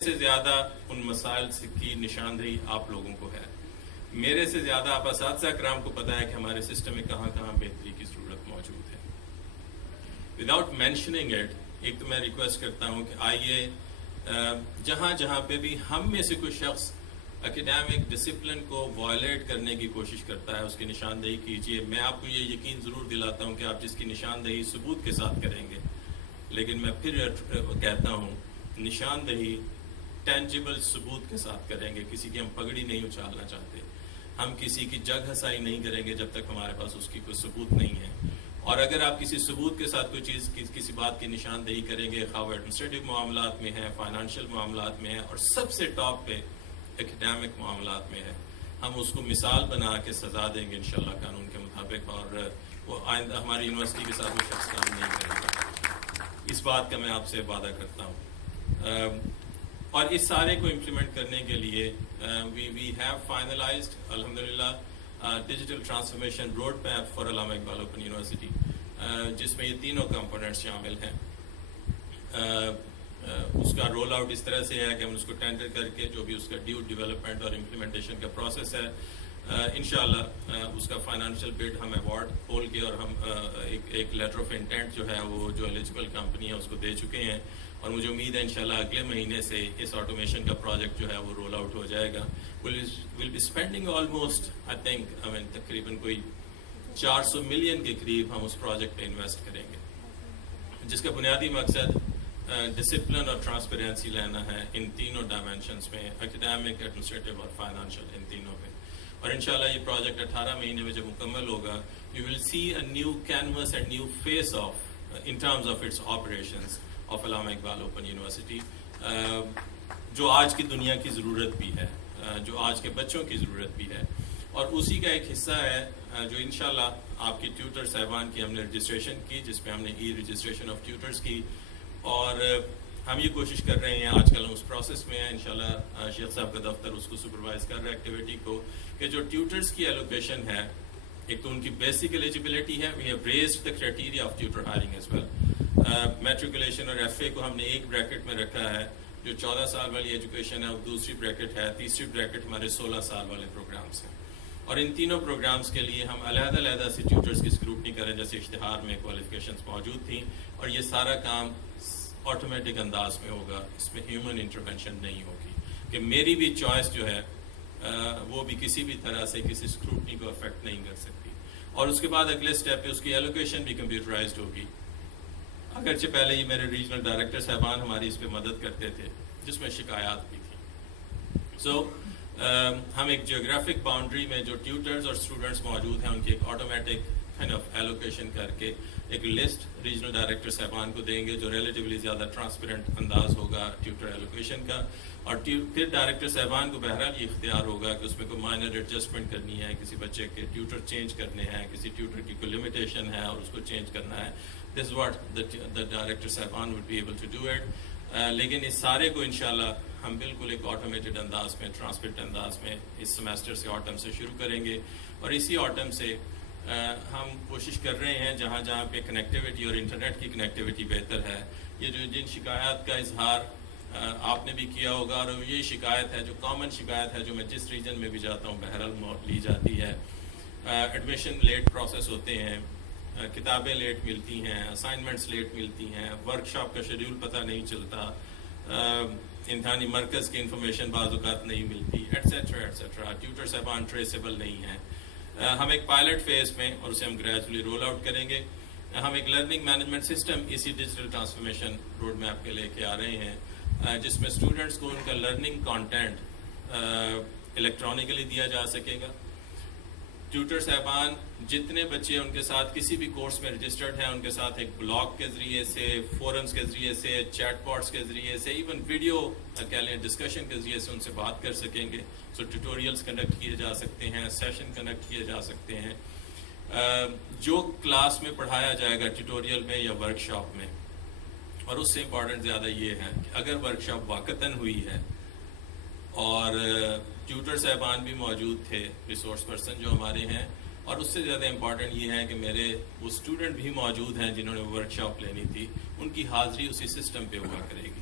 سے زیادہ ان مسائل کی نشاندہی آپ لوگوں کو ہے. میرے سے زیادہ آپ اساتذہ کرام کو پتا ہے کہ ہمارے سسٹم میں کہاں کہاں بہتری کی ضرورت موجود ہے. وداؤٹ مینشننگ اٹ، ایک تو میں ریکویسٹ کرتا ہوں کہ آئیے جہاں جہاں پہ بھی ہم میں سے کوئی شخص اکیڈیمک ڈسپلن کو وائلیٹ کرنے کی کوشش کرتا ہے اس کی نشاندہی کیجیے. میں آپ کو یہ یقین ضرور دلاتا ہوں کہ آپ جس کی نشاندہی ثبوت کے ساتھ کریں گے، لیکن میں پھر کہتا ہوں نشاندہی ٹینجیبل ثبوت کے ساتھ کریں گے. کسی کی ہم پگڑی نہیں اچھالنا چاہتے، ہم کسی کی جگ ہسائی نہیں کریں گے جب تک ہمارے پاس اس کی کوئی ثبوت نہیں ہے. اور اگر آپ کسی ثبوت کے ساتھ کوئی چیز کسی بات کی نشاندہی کریں گے، خواہ ایڈمنسٹریٹو معاملات میں ہے، فائنانشیل معاملات میں ہے، اور سب سے ٹاپ پہ ایکڈیمک معاملات میں ہے، ہم اس کو مثال بنا کے سزا دیں گے انشاءاللہ قانون کے مطابق، اور وہ آئندہ ہماری یونیورسٹی کے ساتھ وہ شخص کام نہیں کرے گا. اس بات کا میں آپ سے وعدہ کرتا ہوں. اور اس سارے کو امپلیمنٹ کرنے کے لیے وی ہیو فائنلائزڈ الحمدللہ digital transformation road map for Allama Iqbal open university, جس میں یہ تینوں کمپوننٹس شامل ہیں. اس کا رول آؤٹ اس طرح سے ہے کہ ہم اس کو ٹینڈر کر کے جو بھی اس کا ڈیو ڈیولپمنٹ اور امپلیمنٹیشن کا پروسیس ہے، انشاءاللہ اس کا فائنانشیل بڈ ہم ایوارڈ کھول کے، اور ہم ایک لیٹر آف انٹینٹ جو ہے وہ جو ایلیجیبل کمپنی ہے اس کو دے چکے ہیں. اور مجھے امید ہے انشاءاللہ اگلے مہینے سے اس آٹومیشن کا پروجیکٹ جو ہے وہ رول آؤٹ ہو جائے گا. ول بی اسپینڈنگ آلموسٹ تقریباً کوئی 400 ملین کے قریب ہم اس پروجیکٹ پہ انویسٹ کریں گے، جس کا بنیادی مقصد ڈسپلن اور ٹرانسپیرنسی لینا ہے ان تینوں ڈائمینشنز میں، اکیڈیمک، ایڈمنسٹریٹو اور فائنانشیل، ان تینوں پہ. اور انشاءاللہ یہ پروجیکٹ 18 مہینے میں جب مکمل ہوگا، you will see a new canvas and new face of in terms of its operations of Allama Iqbal open university, جو آج کی دنیا کی ضرورت بھی ہے، جو آج کے بچوں کی ضرورت بھی ہے. اور اسی کا ایک حصہ ہے جو انشاءاللہ آپ کی ٹیوٹر صاحبان کی ہم نے رجسٹریشن کی، جس پہ ہم نے ای رجسٹریشن آف ٹیوٹرز کی. اور ہم یہ کوشش کر رہے ہیں، آج کل ہم اس پروسیس میں ہیں، انشاءاللہ شیخ صاحب کا دفتر اس کو سپروائز کر رہا ہے ایکٹیویٹی کو، کہ جو ٹیوٹرز کی ایلوکیشن ہے، ایک تو ان کی بیسک ایلیجیبلٹی ہے. We have raised the criteria of tutor hiring as well. Matriculation اور ایف اے کو ہم نے ایک بریکٹ میں رکھا ہے، جو 14 سال والی ایجوکیشن ہے، اور دوسری بریکٹ ہے، تیسری بریکٹ ہمارے 16 سال والے پروگرامس ہیں. اور ان تینوں پروگرامز کے لیے ہم علیحدہ علیحدہ سے ٹیوٹرز کی اسکروٹنی کریں، جیسے اشتہار میں کوالیفیکیشنز موجود تھیں. اور یہ سارا کام آٹومیٹک انداز میں ہوگا، اس میں ہیومن انٹرونشن نہیں ہوگی، کہ میری بھی چوائس جو ہے وہ بھی کسی بھی طرح سے کسی اسکروٹنی کو افیکٹ نہیں کر سکتی. اور اس کے بعد اگلے اسٹیپ پہ اس کی ایلوکیشن بھی کمپیوٹرائزڈ ہوگی. اگرچہ پہلے یہ میرے ریجنل ڈائریکٹر صاحبان ہماری اس پہ مدد کرتے تھے، جس میں شکایات بھی تھیں. ہم ایک جیوگرافک باؤنڈری میں جو ٹیوٹرز اور اسٹوڈنٹس موجود ہیں، ان کی ایک آٹومیٹک کائنڈ آف ایلوکیشن کر کے ایک لسٹ ریجنل ڈائریکٹر صاحبان کو دیں گے، جو ریلیٹیولی زیادہ ٹرانسپیرنٹ انداز ہوگا ٹیوٹر ایلوکیشن کا. اور پھر ڈائریکٹر صاحبان کو بہرحال یہ اختیار ہوگا کہ اس میں کوئی مائنر ایڈجسٹمنٹ کرنی ہے، کسی بچے کے ٹیوٹر چینج کرنے ہیں، کسی ٹیوٹر کی کوئی لمیٹیشن ہے اور اس کو چینج کرنا ہے. دس واٹ دا ڈائریکٹر صاحبان would be able to do it. لیکن اس سارے کو انشاءاللہ ہم بالکل ایک آٹومیٹڈ انداز میں، ٹرانسپیرنٹ انداز میں اس سیمیسٹر سے، آٹم سے شروع کریں گے. اور اسی آٹم سے ہم کوشش کر رہے ہیں جہاں جہاں پہ کنیکٹیوٹی اور انٹرنیٹ کی کنیکٹیوٹی بہتر ہے، یہ جو جن شکایات کا اظہار آپ نے بھی کیا ہوگا، اور یہ شکایت ہے جو کامن شکایت ہے، جو میں جس ریجن میں بھی جاتا ہوں بہرحال لی جاتی ہے. ایڈمیشن لیٹ پروسیس ہوتے ہیں، کتابیں لیٹ ملتی ہیں، اسائنمنٹس لیٹ ملتی ہیں، ورکشاپ کا شیڈیول پتہ نہیں چلتا، امتحانی مرکز کی انفارمیشن بعض اوقات نہیں ملتی، ایٹسیٹرا ایٹسیٹرا. ٹیوٹر صاحبان ٹریسیبل نہیں ہیں. ہم ایک پائلٹ فیز میں، اور اسے ہم گریجولی رول آؤٹ کریں گے، ہم ایک لرننگ مینجمنٹ سسٹم اسی ڈیجیٹل ٹرانسفارمیشن روڈ میپ کے لے کے آ رہے ہیں، جس میں اسٹوڈنٹس کو ان کا لرننگ کانٹینٹ الیکٹرانکلی دیا جا سکے گا. ٹیوٹر صاحبان جتنے بچے ان کے ساتھ کسی بھی کورس میں رجسٹرڈ ہیں، ان کے ساتھ ایک بلاگ کے ذریعے سے، فورمز کے ذریعے سے، چیٹ باٹس کے ذریعے سے، ایون ویڈیو کہہ لیں ڈسکشن کے ذریعے سے ان سے بات کر سکیں گے. ٹیوٹوریلز کنڈکٹ کیے جا سکتے ہیں، سیشن کنڈکٹ کیے جا سکتے ہیں. جو کلاس میں پڑھایا جائے گا ٹیوٹوریل میں یا ورکشاپ میں، اور اس سے امپورٹنٹ زیادہ یہ ہے کہ اگر ورکشاپ واقعتاً ہوئی ہے اور ٹیوٹر صاحبان بھی موجود تھے، ریسورس پرسن جو ہمارے ہیں، اور اس سے زیادہ امپورٹنٹ یہ ہے کہ میرے وہ اسٹوڈنٹ بھی موجود ہیں جنہوں نے ورکشاپ لینی تھی، ان کی حاضری اسی سسٹم پہ ہوا کرے گی.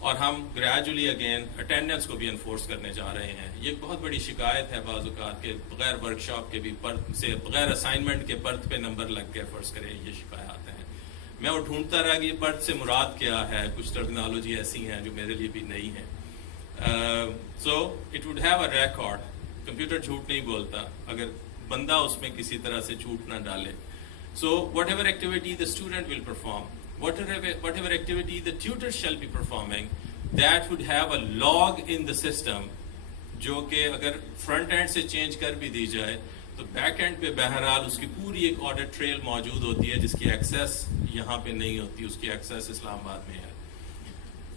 اور ہم گریجولی اگین اٹینڈنس کو بھی انفورس کرنے جا رہے ہیں. یہ ایک بہت بڑی شکایت ہے بعض اوقات کے بغیر ورک شاپ کے بھی پرت سے بغیر اسائنمنٹ کے پرت پہ نمبر لگ کے فرض کریں یہ شکایات ہیں. میں وہ ڈھونڈتا رہا کہ یہ پرت سے مراد کیا ہے. کچھ ٹرمینالوجی ایسی ہیں جو میرے لیے بھی نئی ہیں. So it would have a record. Computer جھوٹ نہیں بولتا اگر بندہ اس میں کسی طرح سے جھوٹ نہ ڈالے. So what ever activity the student will perform, whatever activity the tutor shall be performing, that would have a log in the system, جو کہ اگر فرنٹ اینڈ سے چینج کر بھی دی جائے تو بیک اینڈ پہ بہرحال اس کی پوری ایک آڈٹ ٹریل موجود ہوتی ہے جس کی ایکسیس یہاں پہ نہیں ہوتی. اس کی ایکسیس اسلام آباد میں ہے.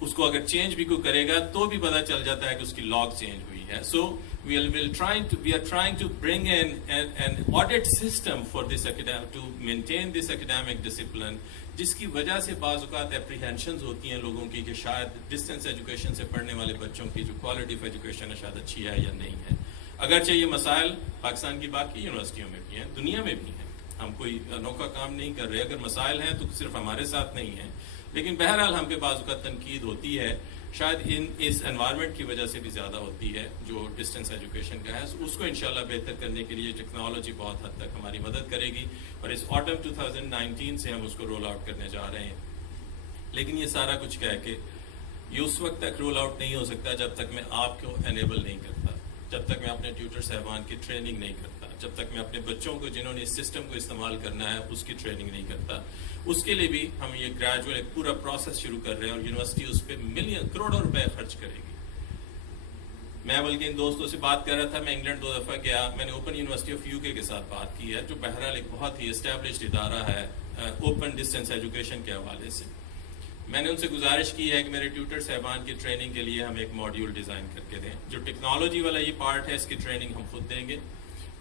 اس کو اگر چینج بھی کوئی کرے گا تو بھی پتہ چل جاتا ہے کہ اس کی لاگ چینج ہوئی ہے. سو we are trying to bring in an audit system for this academic to maintain this academic discipline, جس کی وجہ سے بعض اوقات اپریہینشنز ہوتی ہیں لوگوں کی کہ شاید ڈسٹینس ایجوکیشن سے پڑھنے والے بچوں کی جو کوالٹی آف ایجوکیشن ہے شاید اچھی ہے یا نہیں ہے. اگرچہ یہ مسائل پاکستان کی باقی یونیورسٹیوں میں بھی ہیں, دنیا میں بھی ہیں. ہم کوئی انوکھا کام نہیں کر رہے. اگر مسائل ہیں تو صرف ہمارے ساتھ نہیں ہیں, لیکن بہرحال ہم پہ بعض اوقات تنقید ہوتی ہے. شاید اس انوائرمنٹ کی وجہ سے بھی زیادہ ہوتی ہے جو ڈسٹینس ایجوکیشن کا ہے. اس کو انشاءاللہ بہتر کرنے کے لیے ٹیکنالوجی بہت حد تک ہماری مدد کرے گی, اور اس آٹم 2019 سے ہم اس کو رول آؤٹ کرنے جا رہے ہیں. لیکن یہ سارا کچھ کہہ کے یہ اس وقت تک رول آؤٹ نہیں ہو سکتا جب تک میں آپ کو انیبل نہیں کرتا, جب تک میں اپنے ٹیوٹر صاحبان کی ٹریننگ نہیں کرتا, جب تک میں اپنے بچوں کو جنہوں نے اس سسٹم کو استعمال کرنا ہے اس کی ٹریننگ نہیں کرتا. اس کے لیے بھی ہم یہ گریجویٹ ایک پورا پروسیس شروع کر رہے ہیں, اور یونیورسٹی اس پہ کروڑوں روپے خرچ کرے گی. میں بلکہ ان دوستوں سے بات کر رہا تھا, میں انگلینڈ 2 دفعہ گیا, میں نے اوپن یونیورسٹی آف UK کے ساتھ بات کی ہے جو بہرحال ایک بہت ہی اسٹیبلشڈ ادارہ ہے اوپن ڈسٹینس ایجوکیشن کے حوالے سے. میں نے ان سے گزارش کی ہے کہ میرے ٹیوٹر صاحبان کی ٹریننگ کے لیے ہم ایک ماڈیول ڈیزائن کر کے دیں. جو ٹیکنالوجی والا یہ پارٹ ہے اس کی ٹریننگ ہم خود دیں گے,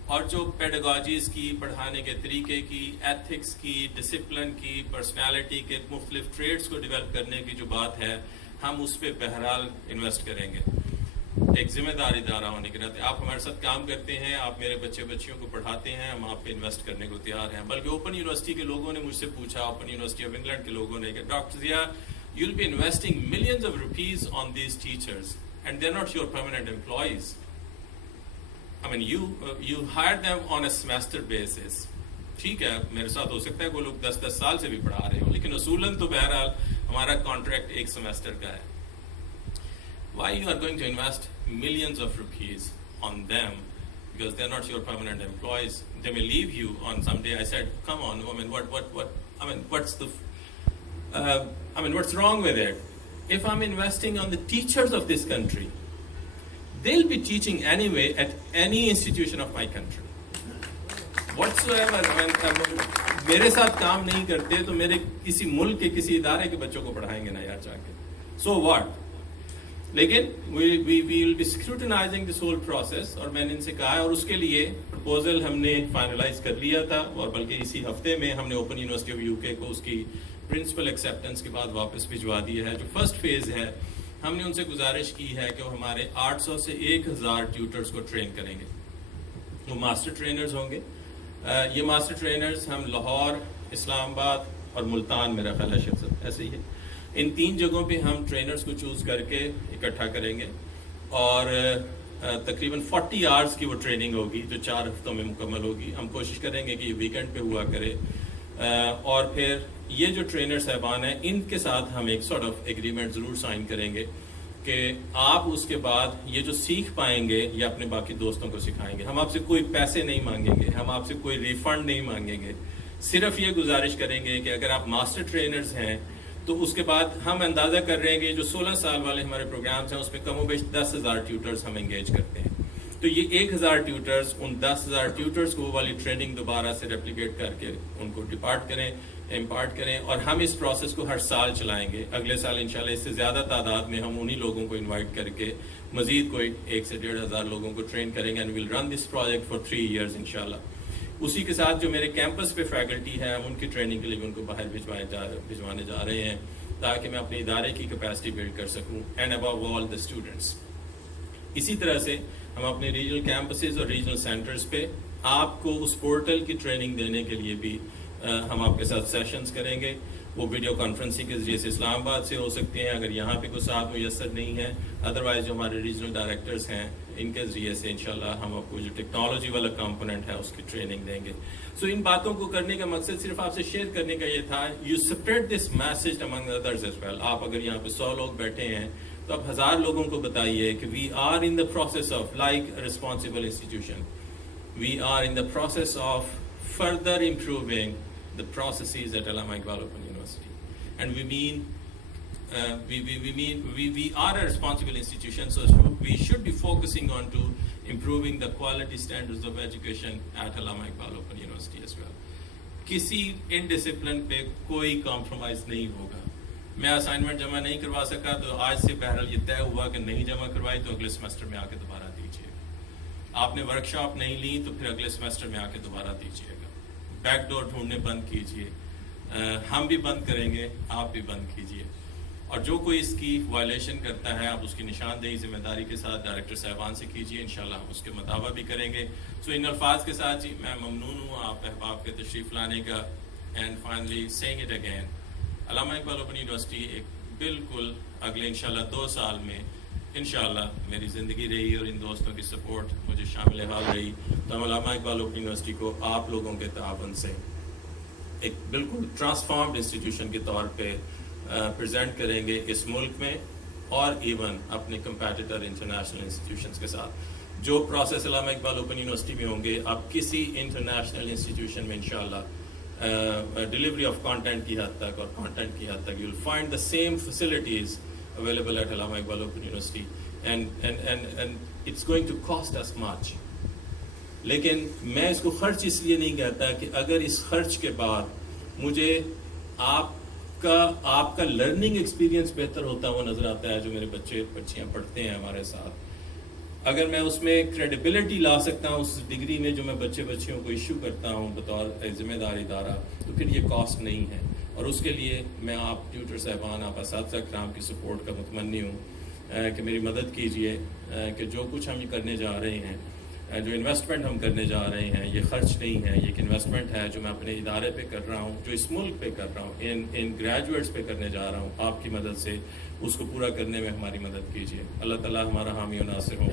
اور جو پیڈاگوجیز کی, پڑھانے کے طریقے کی, ایتھکس کی, ڈسپلن کی, پرسنالٹی کے مختلف ٹریٹس کو ڈیولپ کرنے کی جو بات ہے ہم اس پہ بہرحال انویسٹ کریں گے. ایک ذمہ دار ادارہ ہونے کے ناطے آپ ہمارے ساتھ کام کرتے ہیں, آپ میرے بچے بچیوں کو پڑھاتے ہیں, ہم آپ پہ انویسٹ کرنے کو تیار ہیں. بلکہ اوپن یونیورسٹی کے لوگوں نے مجھ سے پوچھا, اوپن یونیورسٹی آف انگلینڈ کے لوگوں نے, کہ doctor Zia you'll be investing millions of rupees on these teachers and they're not your permanent employees. I mean you hire them on a semester basis. ٹھیک ہے میرے ساتھ ہو سکتا ہے وہ لوگ 10 سال سے بھی پڑھا رہے ہو, لیکن اصولاً تو بہرحال ہمارا کانٹریکٹ ایک سیمسٹر کا ہے. Why you are going to invest millions of rupees on them because they're not your permanent employees? They may leave you on some day. I said, come on, I mean, what's wrong with it? If I'm investing on the teachers of this country, they'll be teaching anyway at any institution of my country. Whatsoever, میرے ساتھ کام نہیں کرتے تو میرے کسی ملک کے کسی ادارے کے بچوں کو پڑھائیں گے نا یار جا کے. So what? لیکن we will be scrutinizing this whole process, اور میں نے ان سے کہا ہے, اور اس کے لیے پرپوزل ہم نے فائنلائز کر لیا تھا, اور بلکہ اسی ہفتے میں ہم نے اوپن یونیورسٹی آف UK کو اس کی پرنسپل ایکسیپٹنس کے بعد واپس بھجوا دیا ہے. جو فرسٹ فیز ہے ہم نے ان سے گزارش کی ہے کہ وہ ہمارے 800 سے 1000 ٹیوٹرز کو ٹرین کریں گے. وہ ماسٹر ٹرینرز ہوں گے. یہ ماسٹر ٹرینرز ہم لاہور, اسلام آباد اور ملتان, میرا خیال ہے شخص ایسے ہی ہے, ان 3 جگہوں پہ ہم ٹرینرز کو چوز کر کے اکٹھا کریں گے, اور تقریباً 40 آورس کی وہ ٹریننگ ہوگی جو 4 ہفتوں میں مکمل ہوگی. ہم کوشش کریں گے کہ یہ ویکینڈ پہ ہوا کرے, اور پھر یہ جو ٹرینر صاحبان ہیں ان کے ساتھ ہم ایک سارٹ آف ایگریمنٹ ضرور سائن کریں گے کہ آپ اس کے بعد یہ جو سیکھ پائیں گے یہ اپنے باقی دوستوں کو سکھائیں گے. ہم آپ سے کوئی پیسے نہیں مانگیں گے, ہم آپ سے کوئی ریفنڈ نہیں مانگیں گے, صرف یہ گزارش کریں گے کہ اگر آپ ماسٹر ٹرینرز ہیں تو اس کے بعد ہم اندازہ کر رہے ہیں کہ جو 16 سال والے ہمارے پروگرامز ہیں اس میں کم و بیش 10,000 ٹیوٹرز ہم انگیج کرتے ہیں. تو یہ 1000 ٹیوٹرز, ان 10,000 ٹیوٹرز کو وہ والی ٹریننگ دوبارہ سے ریپلیکیٹ کر کے ان کو امپارٹ کریں, اور ہم اس پروسیس کو ہر سال چلائیں گے. اگلے سال انشاءاللہ اس سے زیادہ تعداد میں ہم انہی لوگوں کو انوائٹ کر کے مزید کوئی 1 سے 1,500 لوگوں کو ٹرین کریں گے, and will run this project for 3 years انشاءاللہ. اسی کے ساتھ جو میرے کیمپس پہ فیکلٹی ہے ہم ان کی ٹریننگ کے لیے ان کو باہر بھجوانے جا رہے ہیں تاکہ میں اپنے ادارے کی کیپیسٹی بلڈ کر سکوں, and above all the students. اسی طرح سے ہم اپنے ریجنل کیمپسز اور ریجنل سینٹرز پہ آپ کو اس پورٹل کی ٹریننگ دینے کے لیے بھی ہم آپ کے ساتھ سیشنز کریں گے. وہ ویڈیو کانفرنسنگ کے ذریعے سے اسلام آباد سے ہو سکتے ہیں اگر یہاں پہ کوئی ساتھ میسر نہیں ہے. ادروائز جو ہمارے ریجنل ڈائریکٹرز ہیں ان کے ذریعے سے انشاءاللہ ہم آپ کو جو ٹیکنالوجی والا کمپوننٹ ہے اس کی ٹریننگ دیں گے. سو ان باتوں کو کرنے کا مقصد صرف آپ سے شیئر کرنے کا یہ تھا. You spread this message among others as well. آپ اگر یہاں پہ 100 لوگ بیٹھے ہیں تو آپ 1000 لوگوں کو بتائیے کہ we are in the process of like responsible institution, we are in the process of further improving the processes at Allama Iqbal Open University, and we are a responsible institution, so we should be focusing on to improving the quality standards of education at Allama Iqbal Open University as well. کسی indiscipline پہ کوئی compromise نہیں ہوگا. میں assignment جمع نہیں کروا سکا تو آج سے بہرحال یہ طے ہوا کہ نہیں جمع کروائی تو اگلے سیمسٹر میں آ کے دوبارہ دیجیے. آپ نے ورکشاپ نہیں لی تو پھر اگلے سیمسٹر میں آ کے دوبارہ دیجیے گا. بیک ڈور ڈھونڈنے بند کیجیے. ہم بھی بند کریں گے, آپ بھی بند کیجیے. اور جو کوئی اس کی وائلیشن کرتا ہے آپ اس کی نشاندہی ذمہ داری کے ساتھ ڈائریکٹر صاحبان سے کیجیے. انشاءاللہ ہم اس کے مطابق بھی کریں گے. سو ان الفاظ کے ساتھ جی میں ممنون ہوں آپ احباب کے تشریف لانے کا. And finally seeing it again, Allama Iqbal open university ایک بالکل اگلے انشاءاللہ 2 سال میں انشاءاللہ میری زندگی رہی اور ان دوستوں کی سپورٹ مجھے شامل حال رہی تو ہم علامہ اقبال اوپن یونیورسٹی کو آپ لوگوں کے تعاون سے ایک بالکل ٹرانسفارمڈ انسٹیٹیوشن کے طور پہ پریزنٹ کریں گے اس ملک میں اور ایون اپنے کمپیٹیٹر انٹرنیشنل انسٹیٹیوشنز کے ساتھ. جو پروسیس علامہ اقبال اوپن یونیورسٹی میں ہوں گے آپ کسی انٹرنیشنل انسٹیٹیوشن میں انشاءاللہ ڈلیوری آف کانٹینٹ کی حد تک اور کانٹینٹ کی حد تک you will find the same facilities available at Allama Iqbal Open University and it's going to cost us much. لیکن میں اس کو خرچ اس لیے نہیں کہتا کہ اگر اس خرچ کے بعد مجھے آپ کا لرننگ ایکسپیرینس بہتر ہوتا ہوا نظر آتا ہے جو میرے بچے بچیاں پڑھتے ہیں ہمارے ساتھ, اگر میں اس میں کریڈیبلٹی لا سکتا ہوں اس ڈگری میں جو میں بچیوں کو ایشو کرتا ہوں بطور ذمہ دار ادارہ, تو پھر یہ کاسٹ نہیں ہے. اور اس کے لیے میں آپ ٹیوٹر صاحبان آپ اساتذہ کرام کی سپورٹ کا متمنی ہوں کہ میری مدد کیجئے کہ جو کچھ ہم کرنے جا رہے ہیں, جو انویسٹمنٹ ہم کرنے جا رہے ہیں یہ خرچ نہیں ہے, یہ ایک انویسٹمنٹ ہے جو میں اپنے ادارے پہ کر رہا ہوں, جو اس ملک پہ کر رہا ہوں, ان گریجویٹس پہ کرنے جا رہا ہوں. آپ کی مدد سے اس کو پورا کرنے میں ہماری مدد کیجئے. اللہ تعالیٰ ہمارا حامی و ناصر ہو.